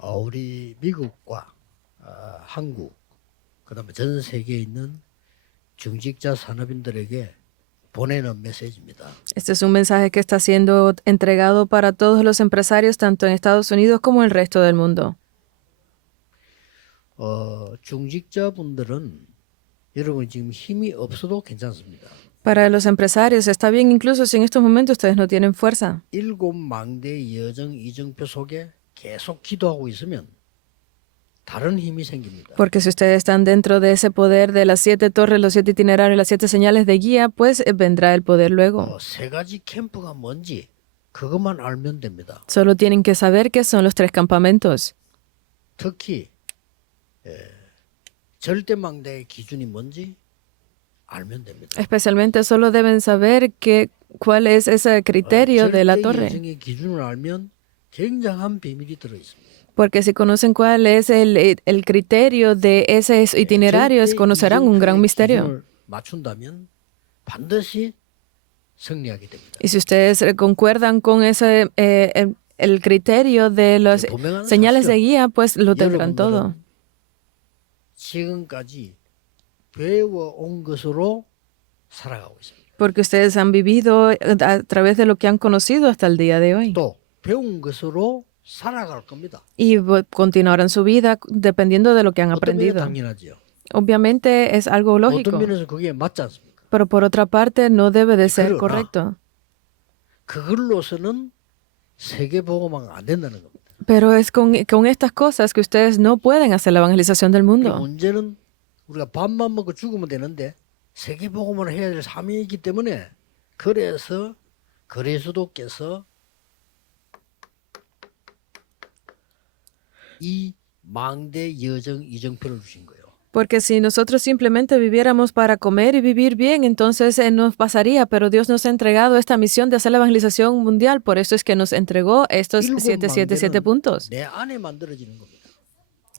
우리 미국과 한국, 그다음에 전 세계에 있는 중직자 산업인들에게 보내는 메시지입니다. Este es un mensaje que está siendo entregado para todos los empresarios, tanto en Estados Unidos como en el resto del mundo. 중직자분들은 여러분 지금 힘이 없어도 괜찮습니다. Para los empresarios está bien incluso si en estos momentos ustedes no tienen fuerza. 일곱 망대 여정 이정표 속에 계속 기도하고 있으면 다른 힘이 생깁니다. Porque si ustedes están dentro de ese poder de las 7 torres, los 7 itinerarios, las 7 señales de guía, pues vendrá el poder luego. 세 가지 캠프가 뭔지 그것만 알면 됩니다. Solo tienen que saber qué son los 3 campamentos. 특히 절대망대의 기준이 뭔지 알면 됩니다. Especialmente solo deben saber cuál es ese criterio de la torre. 절대여정의 기준을 알면 굉장한 비밀이 들어 있습니다. Porque si conocen cuál es el criterio de ese itinerario, conocerán un gran misterio. 맞춘다면 반드시 승리하게 됩니다. Y si ustedes concuerdan con ese el criterio de las señales de guía, pues lo tendrán todo. 지금까지 배워온 것으로 살아가고 있습니다. Porque ustedes han vivido a través de lo que han conocido hasta el día de hoy. 또 배운 것으로 살아갈 겁니다. Y continuarán su vida dependiendo de lo que han 어떤 면에 aprendido. 당연하죠. Obviamente es algo lógico, 어떤 면에서 그게 맞지 않습니까? pero por otra parte no debe de ser 그러나 correcto. 그걸로서는 세계 복음화가 안 된다는 겁니다. Pero es con estas cosas que ustedes no pueden hacer la evangelización del 그 mundo. 문제는 우리가 밥만 먹고 죽으면 되는데 세계 복음화를 해야 될 사명이 있기 때문에 그래서 그리스도께서 이 망대 여정 이정표를 주신 거예요. Porque si nosotros simplemente viviéramos para comer y vivir bien, entonces nos pasaría, pero Dios nos ha entregado esta misión de hacer la evangelización mundial, por eso es que nos entregó estos 일곱 777 망대는 puntos. 내 안에 만들어지는 겁니다.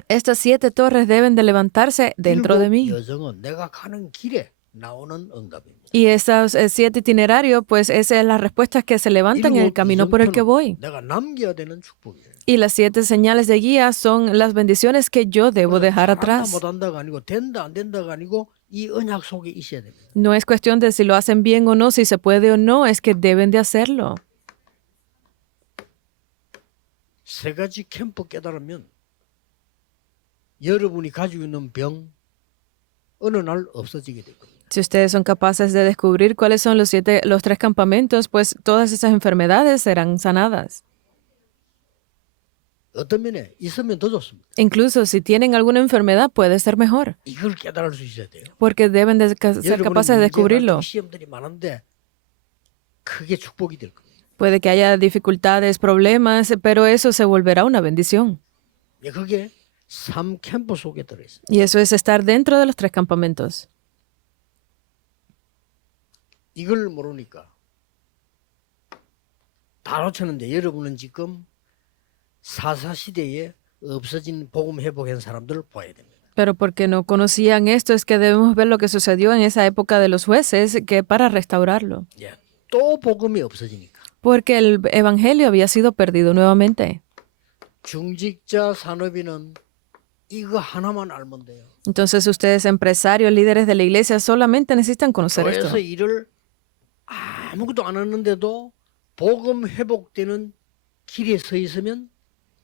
Estas 7 torres deben de levantarse dentro de 일곱 mí. 여정은 내가 가는 길에 나오는 응답입니다. Y esos 7 itinerarios, pues esas son las respuestas que se levantan en el 일곱 camino por el que 이정표는 voy. 내가 남겨야 되는 축복이에요. Y las 7 señales de guía son las bendiciones que yo debo dejar atrás. 못한다가 아니고 된다 안 된다가 아니고 이 언약 속에 있어야 됩니다. No es cuestión de si lo hacen bien o no, si se puede o no, es que deben de hacerlo. 세 가지 캠프 깨달으면 여러분이 가지고 있는 병 어느 날 없어지게 될 겁니다. Si ustedes son capaces de descubrir cuáles son los 3 campamentos, pues todas esas enfermedades serán sanadas. 어떤 면에 있으면 더 좋습니다. Incluso si tienen alguna enfermedad, puede ser mejor, 이걸 깨달을 수 있어야 돼요. porque deben de ser capaces de descubrirlo. 시험들이 많은데 크게 축복이 될 겁니다. Puede que haya dificultades, problemas, pero eso se volverá una bendición. 그게 3캠프 속에 들어있어요. Y eso es estar dentro de los 3 campamentos. 이걸 모르니까 다 놓쳤는데 여러분은 지금 사사시대에 없어진 복음 회복한 사람들을 봐야 됩니다. Pero porque no conocían esto, es que debemos ver lo que sucedió en esa época de los jueces, que para restaurarlo. 예, 또 복음이 없어지니까 Porque el evangelio había sido perdido nuevamente. 중직자 산업인은 이거 하나만 알면 돼요. Entonces ustedes, empresarios, líderes de la iglesia, solamente necesitan conocer esto. 교회에서 일을 아무것도 안 하는데도 복음 회복되는 길에 서 있으면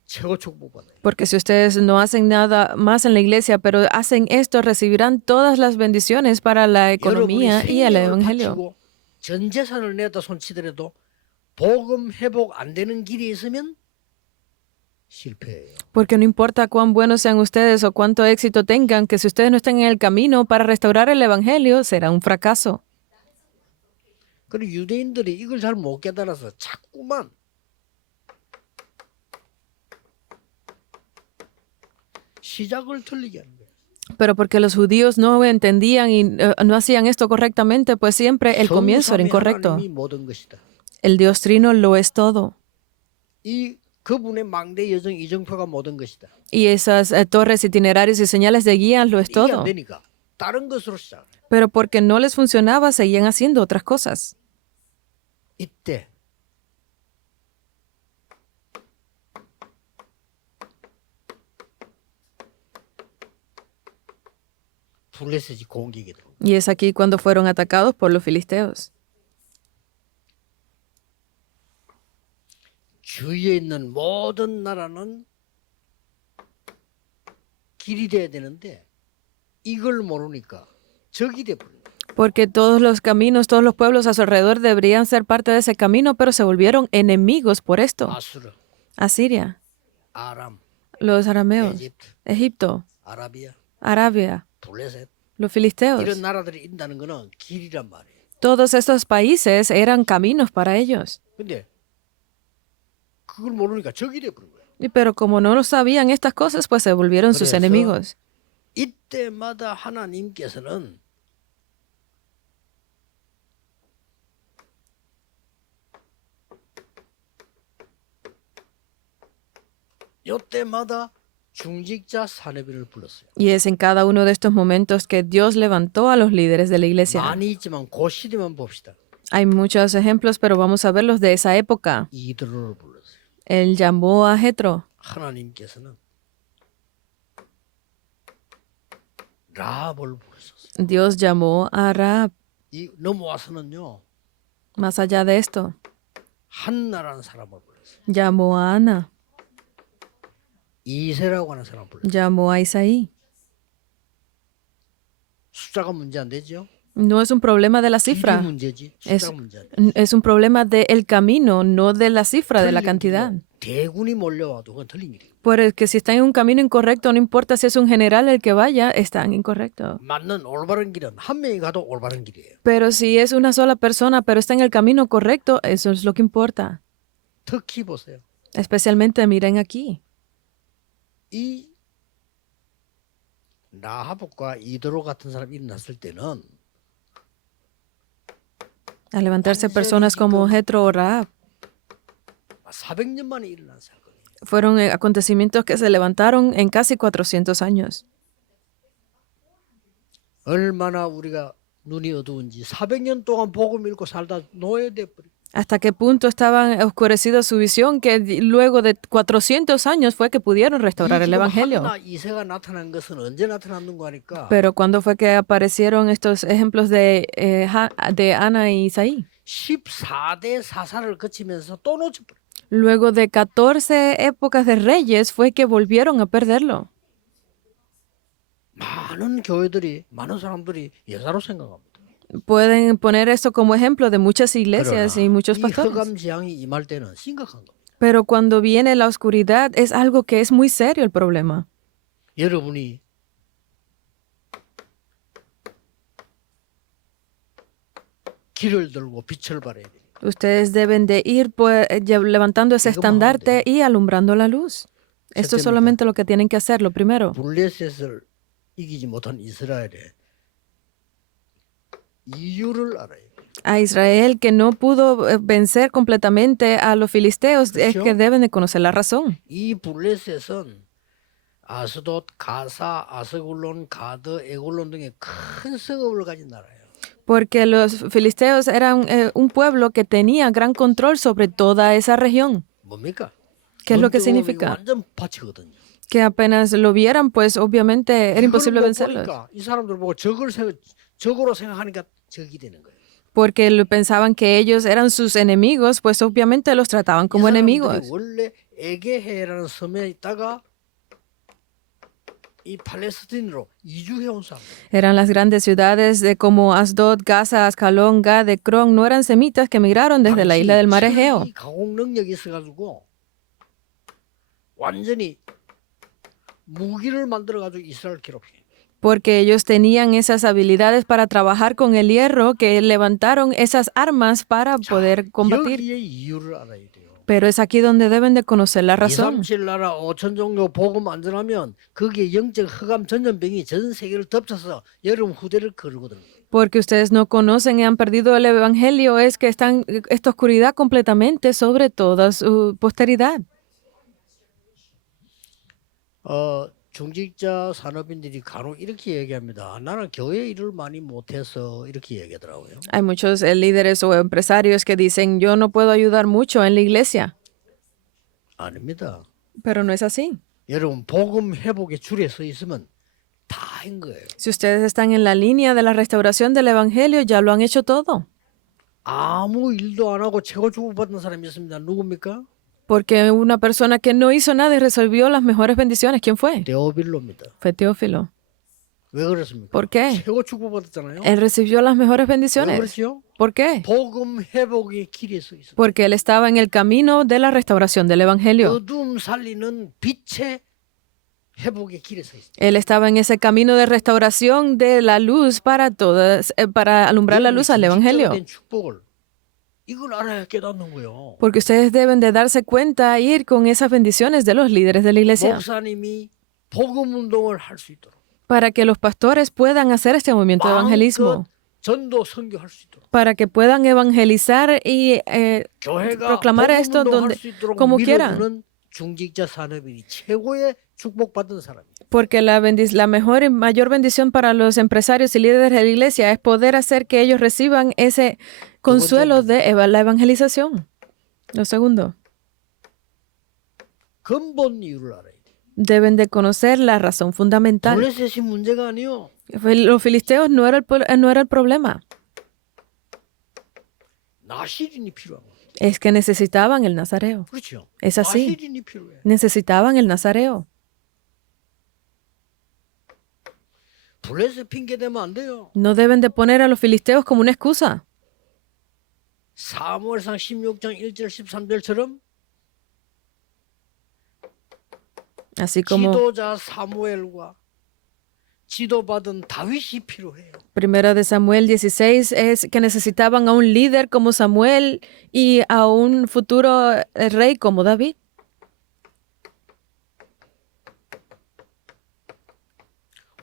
최고 축복받아요. Porque si ustedes no hacen nada más en la iglesia, pero hacen esto, recibirán todas las bendiciones para la economía y el evangelio. 바치고 전 재산을 내다 손치더라도 복음 회복 안 되는 길이 있으면 실패해요. Porque no importa cuán buenos sean ustedes o cuánto éxito tengan, que si ustedes no están en el camino para restaurar el evangelio, será un fracaso. 그리고 유대인들이 이걸 잘 못 깨달아서 자꾸만 시작을 틀리게 하는 거예요. Pero porque los judíos no entendían y no hacían esto correctamente, pues siempre el comienzo era 성삼위 incorrecto. 하나님이 모든 것이다. El Dios Trino lo es todo. 이 그분의 망대 여정 이정표가 모든 것이다. Y esas torres, itinerarios y señales de guía lo es 이게 안 todo. 되니까 다른 것으로 시작해요. Pero porque no les funcionaba, seguían haciendo otras cosas. 이때 블레셋이 공격이 들어. Y es aquí cuando fueron atacados por los filisteos. 주위에 있는 모든 나라는 길이 돼야 되는데 이걸 모르니까 적이 돼 버려. Porque todos los caminos, todos los pueblos a su alrededor deberían ser parte de ese camino, pero se volvieron enemigos por esto. 아수르, Asiria, 아람, los arameos, 에집트, Egipto, 아라비아, Arabia, 블레셋 los filisteos. 이런 나라들이 있다는 거는 길이란 말이에요. Todos estos países eran caminos para ellos. 근데 그걸 모르니까 적이 돼 버린 거예요. Pero como no lo sabían estas cosas, pues se volvieron sus 그래서 enemigos. 이때마다 하나님께서는 이때마다 중직자 사내비를 불렀어요. Y es en cada uno de estos momentos que Dios levantó a los líderes de la iglesia. 많이 있지만 그 시대만 봅시다. Hay muchos ejemplos, pero vamos a verlos de esa época. 이드로를 불렀어요. Él llamó a Jetro. 하나님께서는 라합을 부르셨어요. Dios llamó a Rahab. 이 넘어와서는요 Más allá de esto, 한나라는 사람을 불렀어요. llamó a Ana, 이세라고 하는 사람을 불렀어요. llamó a Isaí. 숫자가 문제 안 되죠? No es un problema de la 길이 cifra, 문제지. es, 숫자가 문제 안 돼. es un problema del camino, no de la cifra, de la 틀린 cantidad. 길이요. 대군이 몰려와도 그건 틀린 일이에요. Porque si están en un camino incorrecto, no importa si es un general el que vaya, están incorrectos. 맞는 올바른 길은 한 명이 가도 올바른 길이에요. Pero si es una sola persona, pero está en el camino correcto, eso es lo que importa. 특히 보세요. Especialmente miren aquí. 이 라합과 이드로 같은 사람이 일어났을 때는 Al levantarse personas como Jetro o Rahab, 400년 만에 일어난 사건이에요. fueron acontecimientos que se levantaron en casi 400 años. 얼마나 우리가 눈이 어두운지 400년 동안 복음 읽고 살다 노예돼 버려. Hasta qué punto estaban oscurecidos su visión que luego de 400 años fue que pudieron restaurar el evangelio. 하나 이세가 나타난 것은 언제 나타났는가 하니까 Pero ¿cuándo fue que aparecieron estos ejemplos de Ana y Isaí? 14대 사사를 거치면서 또 놓쳐버려. Luego de 14 épocas de reyes fue que volvieron a perderlo. 많은 교회들이 많은 사람들이 여자로 생각합니다. Pueden poner esto como ejemplo de muchas 그러나 iglesias y muchos 이 pastores. 흑암 재앙이 임할 때는 심각한 겁니다. Pero cuando viene la oscuridad es algo que es muy serio el problema. 여러분이 길을 들고 빛을 발해야 돼요. Ustedes deben de ir pues, levantando ese Digo, estandarte y alumbrando la luz. Esto es Septiembre. solamente lo que tienen que hacer, lo primero. 블레셋을 이기지 못한 이스라엘의 이유를 알아야 돼요. A Israel que no pudo vencer completamente a los filisteos es 그렇죠? que deben de conocer la razón. 이 블레셋은 아스돗, 가사, 아스글론, 가드, 에글론 등의 큰 성읍을 가진 나라예요. Porque los filisteos eran un pueblo que tenía gran control sobre toda esa región. 뭡니까? ¿Qué es lo que 눈 뜨고 significa? 완전 밭이거든요. Que apenas lo vieran, pues obviamente era 이걸 imposible 못 vencerlos. 보니까 이 사람들 보고 적으로 생각하니까 적이 되는 거예요. Porque pensaban que ellos eran sus enemigos, pues obviamente los trataban como 이 사람들이 enemigos. 원래 에게해라는 섬에 있다가 이 팔레스틴으로 이주해 온 사람. Eran las grandes ciudades de como Asdod, Gaza, Ascalón, Gad, Ecrón. No eran semitas que migraron desde la isla del mar Egeo. 이 가공 능력이 있어가지고 완전히 무기를 만들어가지고 이스라엘 괴롭혀. Porque ellos tenían esas habilidades para trabajar con el hierro que levantaron esas armas para poder combatir. 여기에 이유를 알아야 돼요. Pero es aquí donde deben de conocer la razón. 237 나라 5천 종교 복음 안전하면 거기에 영적 흑암 전염병이 전 세계를 덮쳐서 여러분 후대를 거르거든요. Porque ustedes no conocen y han perdido el evangelio, es que están esta oscuridad completamente sobre toda su posteridad. 중직자 산업인들이 간혹 이렇게 얘기합니다. 나는 교회 일을 많이 못해서 이렇게 얘기하더라고요. Hay muchos líderes o empresarios que dicen, yo no puedo ayudar mucho en la iglesia. 아닙니다. Pero no es así. 여러분 복음 회복의 줄에 서 있으면 다 한 거예요. Si ustedes están en la línea de la restauración del Evangelio, ya lo han hecho todo. 아무 일도 안 하고 최고 축복받은 사람이 있습니다. 누굽니까? Porque una persona que no hizo nada y resolvió las mejores bendiciones, ¿quién fue? 데오빌로입니다. Fue Teófilo. 왜 그렇습니까? ¿Por qué? 최고 축복받았잖아요. Él recibió las mejores 왜 bendiciones. 그렇죠? ¿Por qué? 복음 회복의 길에 서 있어요. Porque él estaba en el camino de la restauración del Evangelio. 어둠 살리는 빛의 회복의 길에 서 있어요. Él estaba en ese camino de restauración de la luz para todas, para alumbrar la luz al Evangelio. 된 축복을 이걸 알아야 깨닫는 거예요. Porque ustedes deben de darse cuenta e ir con esas bendiciones de los líderes de la iglesia. 목사님이 복음 운동을 할 수 있도록 Para que los pastores puedan hacer este movimiento de evangelismo. 마음껏 전도 선교할 수 있도록 Para que puedan evangelizar y 교회가 proclamar 복음 esto 운동할 donde, 수 있도록 como quieran. 밀어주는 중직자 산업인이 최고의 축복받은 사람이에요. Porque la mejor y mayor bendición para los empresarios y líderes de la iglesia es poder hacer que ellos reciban ese consuelo de la evangelización. Lo segundo, 근본 이유를 알아야 돼요. deben de conocer la razón fundamental. 블레셋이 문제가 아니요. Los filisteos no era el problema. 나시린이 필요한 거예요. Es que necesitaban el nazareo. 그렇죠. Es así. 나시린이 필요해. Necesitaban el nazareo. 블레셋 핑계 대면 안 돼요. No deben de poner a los filisteos como una excusa. 사무엘상 16장 1절 13절처럼 Así como 지도자 사무엘과 지도받은 다윗이 필요해요. Primera de Samuel 16 es que necesitaban a un líder como Samuel y a un futuro rey como David.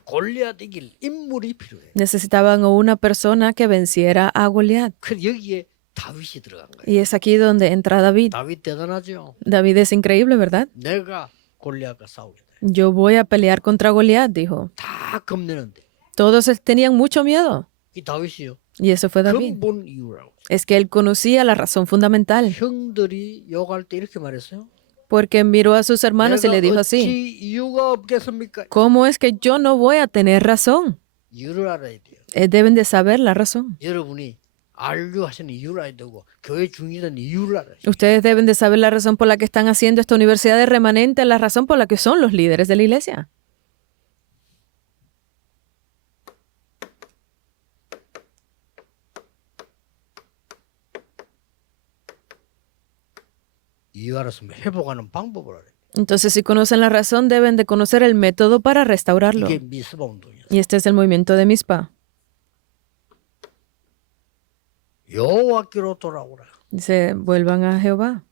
골리앗 이길 인물이 필요해요. Necesitaban a una persona que venciera a Goliat. 그 여기에 다윗이 들어간 거예요. Y es aquí donde entra David. 다윗 대단하죠. David es increíble, ¿verdad? 내가 골리앗과 싸우겠다. Yo voy a pelear contra Goliat, dijo. 다 겁내는데 Todos tenían mucho miedo. 이 다윗이요. Y eso fue David. 근본 이유라고. Es que él conocía la razón fundamental. 형들이 욕할 때 이렇게 말했어요. Porque miró a sus hermanos y le dijo así. 어찌 이유가 없겠습니까? ¿Cómo es que yo no voy a tener razón? 이유를 알아야 돼요. Deben de saber la razón. 여러분이 알류하시는 이유를 알아야 되고 교회 중이라는 이유를 알아야 돼요. Ustedes deben de saber la razón por la que están haciendo esta universidad de remanente, la razón por la que son los líderes de la iglesia. 이유 알았으면 회복하는 방법을 알아야 돼요. Entonces, si conocen la razón, deben de conocer el método para restaurarlo. 이게 미스바 운동이었어요. Y este es el movimiento de Mizpa. 여호와께로 돌아오라. Dice, vuelvan a Jehová.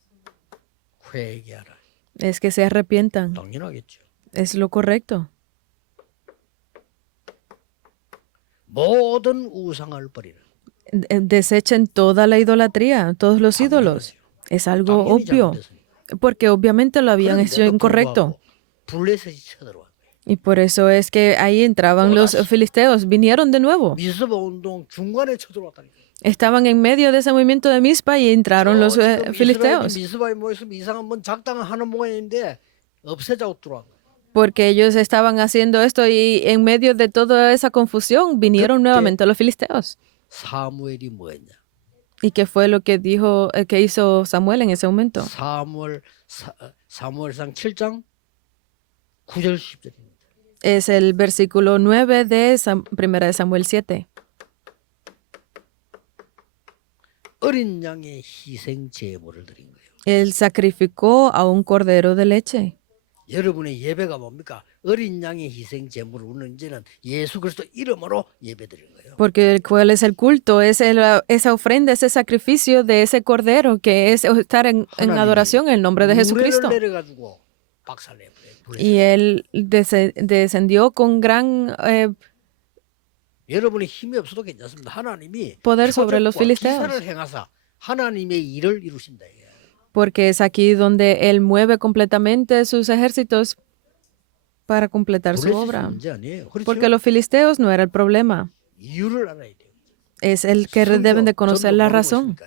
회개하라. Es que se arrepientan. 당연하겠죠. Es lo correcto. 모든 우상을 버리라. Desechen toda la idolatría, todos los ídolos. Es algo 당연히 obvio, 잘못했어요. porque obviamente lo habían hecho 그런데도 incorrecto. 불구하고 블레셋이 쳐들어와. Y por eso es que ahí entraban los filisteos, vinieron de nuevo. 미스바 운동 중간에 쳐들어왔다니까. Estaban en medio de ese movimiento de Mizpa y entraron los filisteos, 미스바에 모여서 이상한 뭔 작당을 하는 모양인데 없애자고 들어온 거예요. porque ellos estaban haciendo esto y en medio de toda esa confusión vinieron nuevamente los filisteos. 사무엘이 뭐했냐? ¿Y qué fue lo que dijo, que hizo Samuel en ese momento? 사무엘상 7장 9절 10절입니다. Es el versículo 9 de Primera de Samuel 7. 어린 양의 희생 제물을 드린 거예요. Él sacrificó a un cordero de leche. 여러분의 예배가 뭡니까? 어린 양의 희생 제물을 우는지는 예수 그리스도 이름으로 예배드리는 거예요. Porque ¿cuál es el culto? Es esa ofrenda, ese sacrificio de ese cordero que es estar en adoración en el nombre de Jesucristo. 내려가지고 박살내버려요. Y él descendió con gran 여러분의 힘이 없어도 괜찮습니다. 하나님이 poder sobre los 표적과 filisteos. 기사를 행하사 하나님의 일을 이루신다. Porque es aquí donde él mueve completamente sus ejércitos para completar su 블레셋이 obra. 문제 아니에요. Porque 그렇죠? los filisteos no era el problema. 이유를 알아야 돼요. Es el que deben de conocer la razón.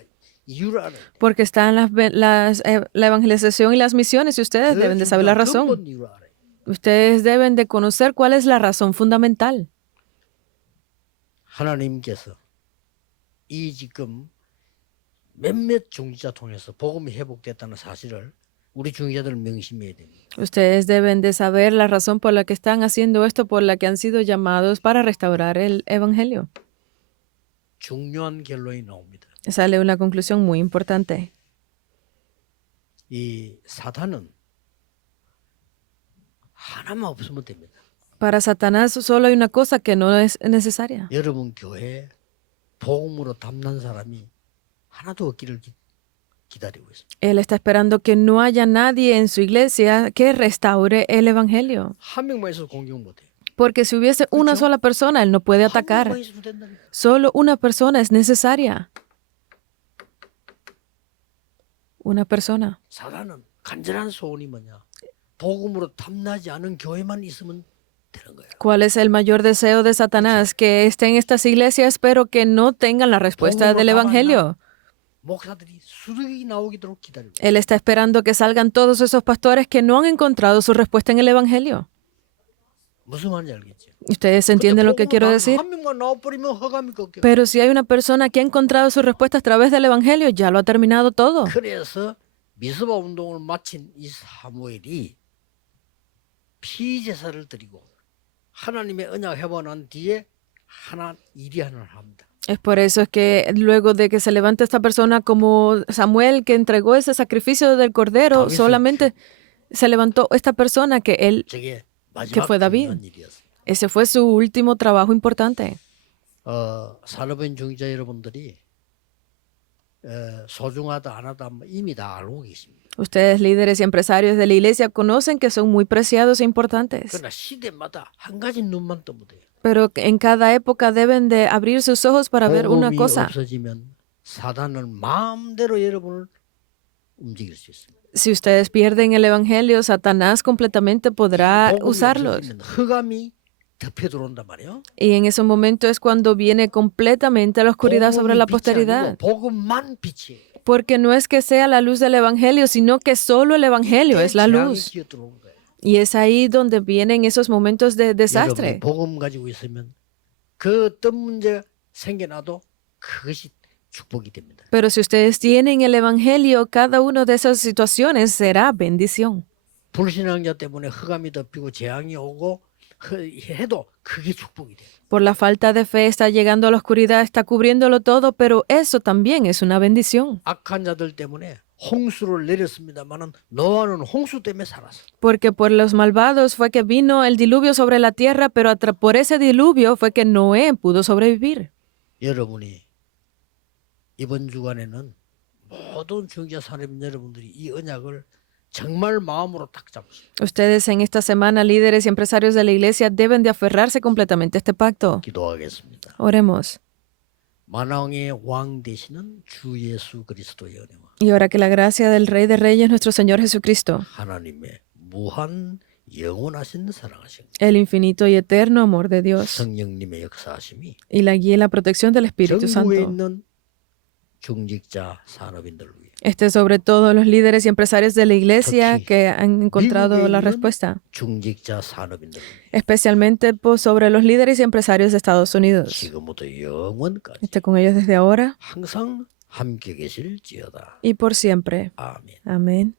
이유를 알아야 돼요. Porque están la evangelización y las misiones y ustedes deben de saber la razón. 근본 이유를 알아야 돼요. Ustedes deben de conocer cuál es la razón fundamental. 하나님께서 이 지금 몇몇 중지자 통해서 복음이 회복됐다는 사실을 우리 중지자들 명심해야 됩니다. Ustedes deben de saber la razón por la que están haciendo esto, por la que han sido llamados para restaurar el evangelio. 중요한 결론이 나옵니다. Sale una conclusión muy importante. 이 사탄은 하나만 없으면 됩니다. Para Satanás solo hay una cosa que no es necesaria. 여러분 교회에 복음으로 담난 사람이 하나도 없기를 기다리고 있습니다. Él está esperando que no haya nadie en su iglesia que restaure el evangelio. 한 명만 있어도 공격 못해요. Porque si hubiese una sola persona, él no puede 한 atacar. 명만 있어도 된다니까. Solo una persona es necesaria. Una persona. 사단은 간절한 소원이 뭐냐? 복음으로 담나지 않은 교회만 있으면 되는 거야. ¿Cuál es el mayor deseo de Satanás? Que estén estas iglesias, pero que no tengan la respuesta del evangelio. 목사들이 수득이 나오도록 기다리고. Él está esperando que salgan todos esos pastores que no han encontrado su respuesta en el evangelio. 무슨 말인지 알겠죠? Ustedes entienden lo que quiero decir. 한 명만 나와버리면 허감이 꺾여. Pero si hay una persona que ha encontrado su respuesta a través del evangelio, ya lo ha terminado todo. 그래서 미스바 운동을 마친 이 사무엘이 피제사를 드리고 하나님의 언약 회복 난 뒤에 하나 일이 하나를 합니다. Es por eso que luego de que se levanta esta persona como Samuel que entregó ese sacrificio del cordero, 다윗을 solamente se levantó esta persona que él, 저게 마지막 que fue David. 중요한 일이었어요. Ese fue su último trabajo importante. 산업인 중자 여러분들이 소중하다 안 하다 이미 다 알고 계십니다. Ustedes líderes y empresarios de la iglesia conocen que son muy preciados e importantes, 그러나 시대마다 한 가지 눈만 뜨면 돼요. pero en cada época deben de abrir sus ojos para ver una 복음이 cosa. 없어지면 사단은 마음대로 여러분을 움직일 수 있습니다. Si ustedes pierden el evangelio, Satanás completamente podrá 복음이 usarlos. 없어지면 흑암이 덮여 들어온단 말이에요. Y en ese momento es cuando viene completamente la oscuridad sobre la 복음이 빛이 posteridad. 아니고 복음만 빛이에요. Porque no es que sea la luz del evangelio, sino que solo el evangelio es la 재앙이 luz. 끼어들어오는 거예요. Y es ahí donde vienen esos momentos de 여러분이 desastre. 복음 가지고 있으면 그 어떤 문제가 생겨나도 그것이 축복이 됩니다. Pero si ustedes tienen el evangelio, cada una de esas situaciones será bendición. 불신앙자 때문에 흑암이 덮이고 재앙이 오고 해도 그게 축복이 돼요. Por la falta de fe está llegando a la oscuridad, está cubriéndolo todo, pero eso también es una bendición. 악한 자들 때문에 홍수를 내렸습니다만은 노아는 홍수 때문에 살았어. Porque por los malvados fue que vino el diluvio sobre la tierra, pero por ese diluvio fue que Noé pudo sobrevivir. 여러분이 이번 주간에는 모든 중자 산업인 여러분들이 이 언약을 정말 마음으로 딱 잡으세요. Ustedes en esta semana, líderes y empresarios de la iglesia, deben de aferrarse completamente a este pacto. 기도하겠습니다. Oremos. 만왕의 왕 되시는 주 예수 그리스도의 은혜와 Y ahora que la gracia del Rey de Reyes, nuestro Señor Jesucristo, 하나님의 무한 영원하신 사랑하심 el infinito y eterno amor de Dios, 성령님의 역사하심이 y la guía y la protección del Espíritu 전국에 Santo, 있는 중직자 산업인들을 위해 esté sobre todos los líderes y empresarios de la iglesia Aquí. que han encontrado 미국에 la 있는 respuesta, 중직자 산업인들을 위해 especialmente sobre los líderes y empresarios de Estados Unidos. 지금부터 영원까지 Esté con ellos desde ahora 항상 함께 계실지어다. y por siempre. 아멘. Amén.